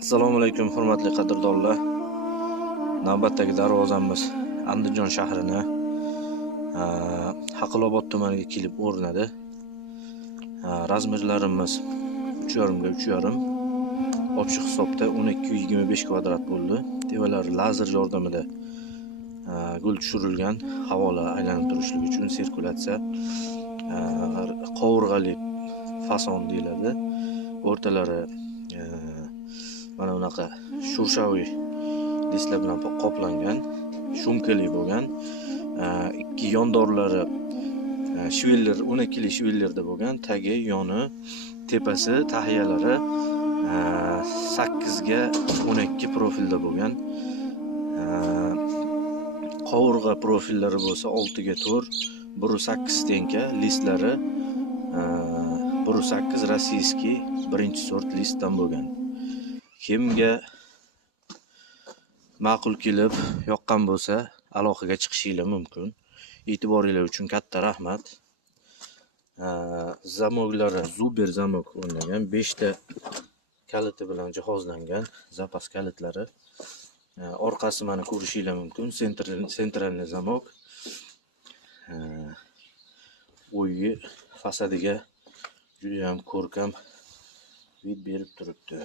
Assalomu alaykum hurmatli qadrdonlar. Navbatdagi darvozamiz Andijon shahrini Haqilobod tumaniga kelib o'rnadi. Razmerlarimiz 3,5 ga 3,5. Opchiq hisobda 1225 kvadrat bo'ldi. Devalari lazer yordamida gul tushirilgan, havola aylanib turishligi uchun sirkulyatsiya qovurg'ali fason deyiladi. O'rtalari mana bunaqa sho'rshaviy listlar bilan qoplangan, shumkali bo'lgan. Ikki yondorlari shviller 12 li shvillerda bo'lgan, tagi, yoni, tepasi, tahiyalari 8 ga 12 profilda bo'lgan. Qovurg'a profillari bo'lsa 6 ga 4, 1.8 tenka, listlari 1.8 rossiyskiy birinchi sort listdan bo'lgan. Kimga ma'qul kelib yoqqan bo'lsa, aloqaga chiqishinglar mumkin. E'tiboringlar uchun katta rahmat. Zamoglari Zuber zamok o'rnagan, 5 ta kaliti bilan jihozlangan, zapas kalitlari. Orqasi mana ko'rishinglar mumkin, sentralniy zamok. Uyi fasadiga juda ham ko'rkam vid berib turibdi.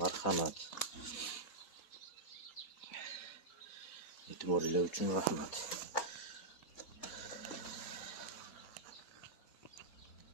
Marhamat. E'tiboringlar uchun rahmat.